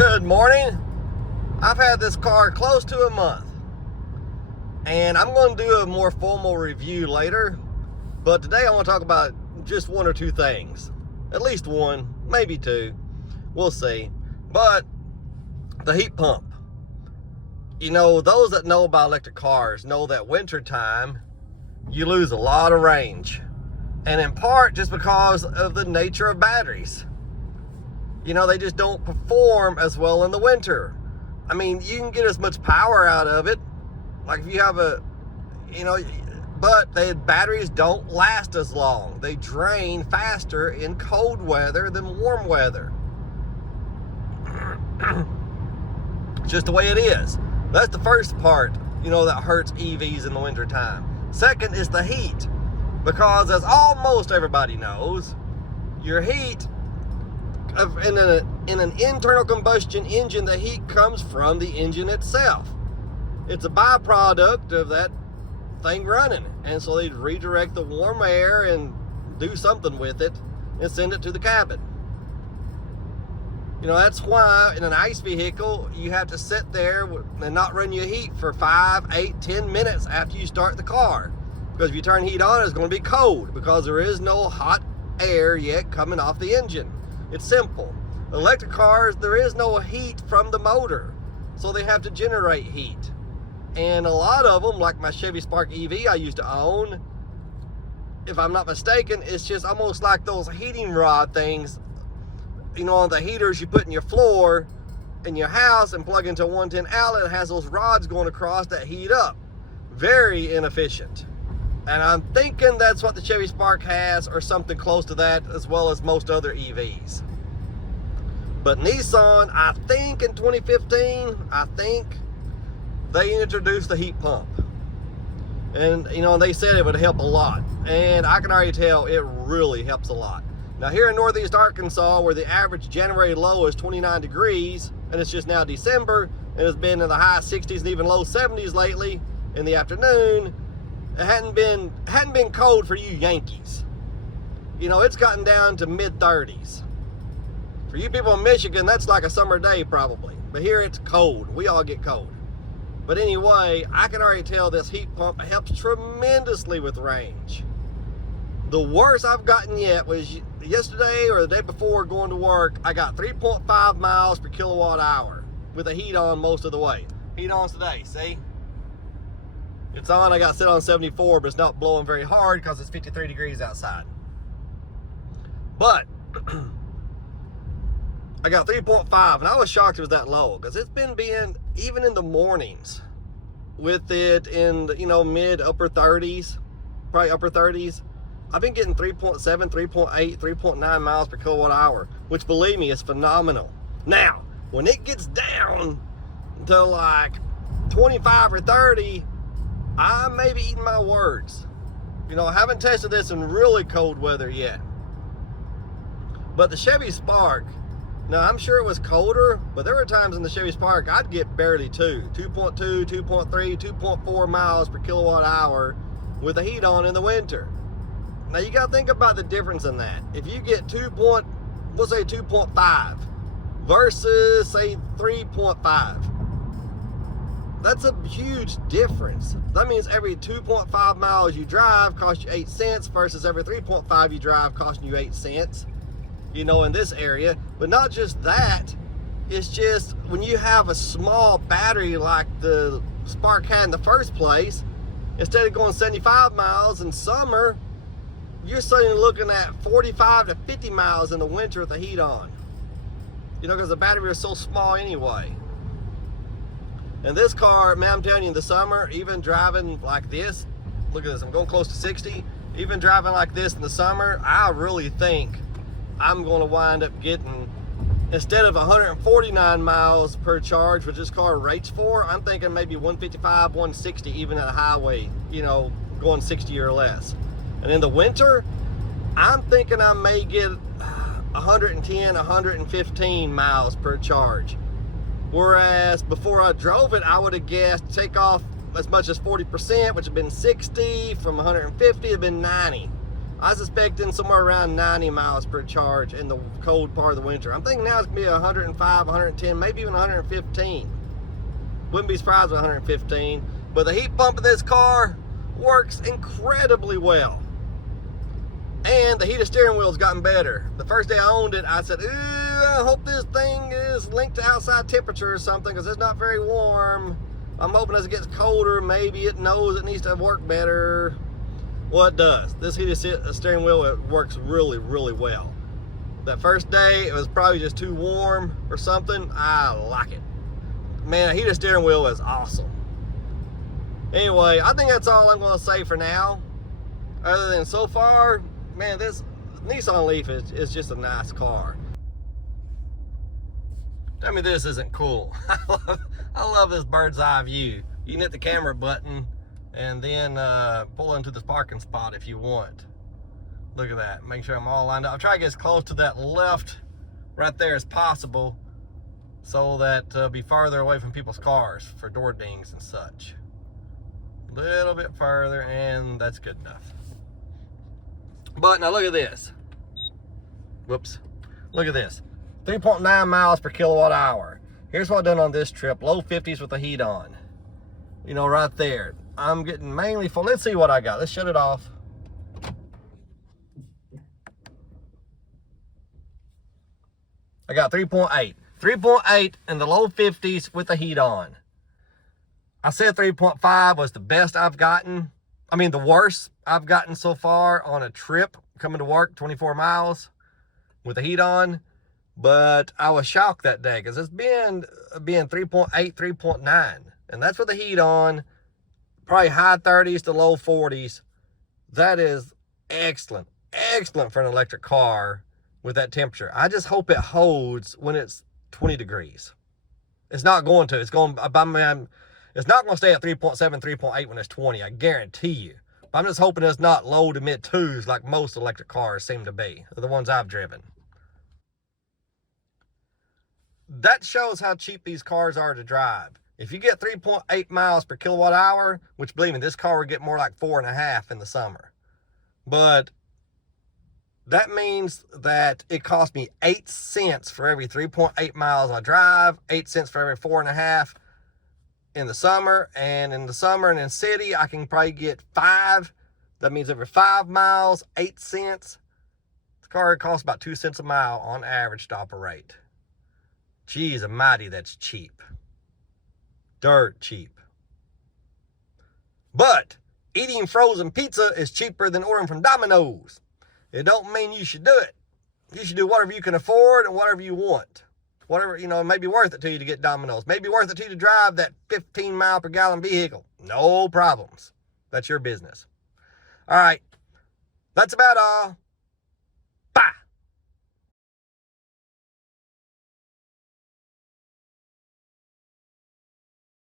Good morning. I've had this car close to a month, and I'm going to do a more formal review later, but today I want to talk about just one or two things. At least one, maybe two. We'll see. But the heat pump. You know, those that know about electric cars know that wintertime you lose a lot of range, and in part just because of the nature of batteries. You know, they just don't perform as well in the winter. I mean, you can get as much power out of it, like if you have a, but the batteries don't last as long. They drain faster in cold weather than warm weather. Just the way it is. That's the first part, that hurts EVs in the winter time. Second is the heat, because as almost everybody knows, your heat in an internal combustion engine, the heat comes from the engine itself. It's a byproduct of that thing running, and so they redirect the warm air and do something with it and send it to the cabin. That's why in an ICE vehicle you have to sit there and not run your heat for 5, 8, 10 minutes after you start the car, because if you turn heat on, it's going to be cold because there is no hot air yet coming off the engine. It's simple. Electric cars, there is no heat from the motor, so they have to generate heat. And a lot of them, like my Chevy Spark EV I used to own, if I'm not mistaken, it's just almost like those heating rod things, the heaters you put in your floor in your house and plug into a 110 outlet. It has those rods going across that heat up. Very inefficient. And I'm thinking that's what the Chevy Spark has, or something close to that, as well as most other EVs. But Nissan, I think in 2015, they introduced the heat pump. And, they said it would help a lot. And I can already tell it really helps a lot. Now here in Northeast Arkansas, where the average January low is 29 degrees, and it's just now December, and it's been in the high 60s and even low 70s lately in the afternoon, it hadn't been cold for you Yankees. It's gotten down to mid-30s. For you people in Michigan, that's like a summer day probably. But here it's cold. We all get cold. But anyway, I can already tell this heat pump helps tremendously with range. The worst I've gotten yet was yesterday or the day before going to work. I got 3.5 miles per kilowatt hour with the heat on most of the way. Heat on today, see? It's on, I got set on 74, but it's not blowing very hard because it's 53 degrees outside. But I got 3.5, and I was shocked it was that low, because it's been being, even in the mornings, with it in, mid upper 30s, probably upper 30s, I've been getting 3.7, 3.8, 3.9 miles per kilowatt hour, which, believe me, is phenomenal. Now, when it gets down to like 25 or 30, I may be eating my words. I haven't tested this in really cold weather yet. But the Chevy Spark, now I'm sure it was colder, but there were times in the Chevy Spark I'd get barely 2.2, 2.3, 2.4 miles per kilowatt hour with the heat on in the winter. Now you got to think about the difference in that. If you get 2.5 versus say 3.5, that's a huge difference. That means every 2.5 miles you drive costs you 8 cents versus every 3.5 you drive costing you 8 cents, in this area. But not just that, it's just when you have a small battery like the Spark had in the first place, instead of going 75 miles in summer, you're suddenly looking at 45 to 50 miles in the winter with the heat on. Because the battery is so small anyway. And this car, man, I'm telling you, in the summer, even driving like this, look at this, I'm going close to 60, even driving like this in the summer, I really think I'm going to wind up getting, instead of 149 miles per charge, which this car rates for, I'm thinking maybe 155, 160, even at a highway, going 60 or less. And in the winter, I'm thinking I may get 110, 115 miles per charge. Whereas before I drove it, I would have guessed take off as much as 40%, which would have been 60, from 150, it would have been 90. I was expecting somewhere around 90 miles per charge in the cold part of the winter. I'm thinking now it's gonna be 105, 110, maybe even 115. Wouldn't be surprised with 115. But the heat pump of this car works incredibly well. And the heated steering wheel's gotten better. The first day I owned it, I said, ooh, I hope this thing is linked to outside temperature or something, because it's not very warm. I'm hoping as it gets colder, maybe it knows it needs to work better. Well, it does. This heated steering wheel, it works really, really well. That first day, it was probably just too warm or something. I like it. Man, a heated steering wheel is awesome. Anyway, I think that's all I'm going to say for now. Other than so far, man, this Nissan Leaf is just a nice car. Tell me this isn't cool. I love this bird's eye view. You can hit the camera button and then pull into this parking spot if you want. Look at that. Make sure I'm all lined up. I'll try to get as close to that left right there as possible so that be farther away from people's cars for door dings and such. A little bit further, and that's good enough. But now look at this. Whoops. Look at this. 3.9 miles per kilowatt hour. Here's what I've done on this trip. Low 50s with the heat on. You know, right there. I'm getting mainly full. Let's see what I got. Let's shut it off. I got 3.8. 3.8 in the low 50s with the heat on. I said 3.5 was the best I've gotten. I mean, the worst I've gotten so far on a trip coming to work, 24 miles with the heat on. But I was shocked that day because it's been 3.8, 3.9. And that's with the heat on, probably high 30s to low 40s. That is excellent, excellent for an electric car with that temperature. I just hope it holds when it's 20 degrees. It's not going to. It's going, it's not going to stay at 3.7, 3.8 when it's 20. I guarantee you. But I'm just hoping it's not low to mid 2s like most electric cars seem to be. The ones I've driven. That shows how cheap these cars are to drive. If you get 3.8 miles per kilowatt hour, which believe me, this car will get more like 4.5 in the summer. But that means that it costs me 8 cents for every 3.8 miles I drive, 8 cents for every 4.5 in the summer. And in the summer and in city, I can probably get 5. That means every 5 miles, 8 cents. The car costs about 2 cents a mile on average to operate. Geez, almighty, that's cheap. Dirt cheap. But eating frozen pizza is cheaper than ordering from Domino's. It don't mean you should do it. You should do whatever you can afford and whatever you want. Whatever, you know, it may be worth it to you to get Domino's. Maybe worth it to you to drive that 15 mile per gallon vehicle. No problems. That's your business. All right. That's about all.